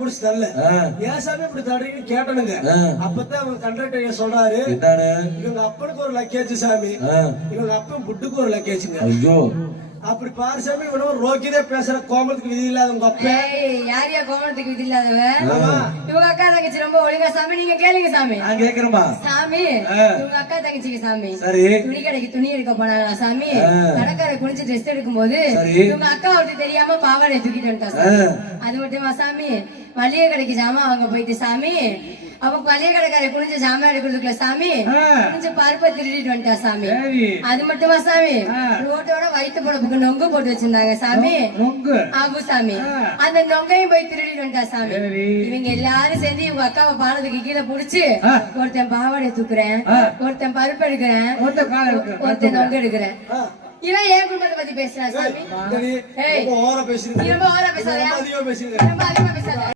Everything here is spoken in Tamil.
பிடிச்சி தரல. ஏன் சாமி இப்படி தடுறீங்கன்னு கேட்டனுங்க. அப்பதான் அவங்க கண்டக்டர் சொல்றாரு, இவங்க அப்பனுக்கு ஒரு லக்கேஜ் சாமி, இவங்க அப்பன் புட்டுக்கு ஒரு லக்கேஜுங்க. அப்படி பாரு சாமி, இவனும் ரோக்கிதே பேசுற கோமத்துக்கு விதி இல்லாத உங்க அப்ப. யாரையா கோமத்துக்கு விதி இல்லாதவ? இவங்க அக்கா தங்கச்சி ரொம்ப ஒழுங்கா சாமி. நீங்க கேளுங்க சாமி. நான் கேக்குறேன்பா சாமி. இவங்க அக்கா தங்கச்சிக்கு சாமி துணி கடைக்கு துணி எடுக்க போனாங்க சாமி. கடைக்கார குளிச்சு ட்ரெஸ் எடுக்கும் போது இவங்க அக்கா வந்து தெரியாம பாவாடை தூக்கிட்டு வந்துட்டா சாமி. அது மட்டுமா சாமி, மளிகை கடைக்கு ஜாமான் வாங்க போயிட்டு சாமி, அவ பழைய கடைக்கார குனிஞ்ச ஜாமான் எடுக்கிறதுக்குள்ள சாமி குனிஞ்ச பருப்பை திருடிட்டு வந்துட்டா சாமி. அது மட்டுமா சாமி, ரோட்டோட வயிற்று பொழப்புக்கு நொங்கு போட்டு வச்சிருந்தாங்க சாமி. ஆபு சாமி, அந்த நொங்கையும் போய் திருடிட்டு வந்துட்டா சாமி. இவங்க எல்லாரும் சேர்ந்து இவங்க அக்காவை பாலத்துக்கு கீழே புடிச்சு, ஒருத்தன் பாவாடை தூக்குறேன், ஒருத்தன் பருப்பு எடுக்கிறேன், ஒருத்தன் நொங்கு எடுக்கிறேன். இவன் ஏன் குடும்பத்தை பத்தி பேசுறான் சாமி. ரொம்ப ஓவரா பேசுறீங்க. ரொம்ப ஓவரா பேசாத, ரொம்ப அதிகமா பேசாத.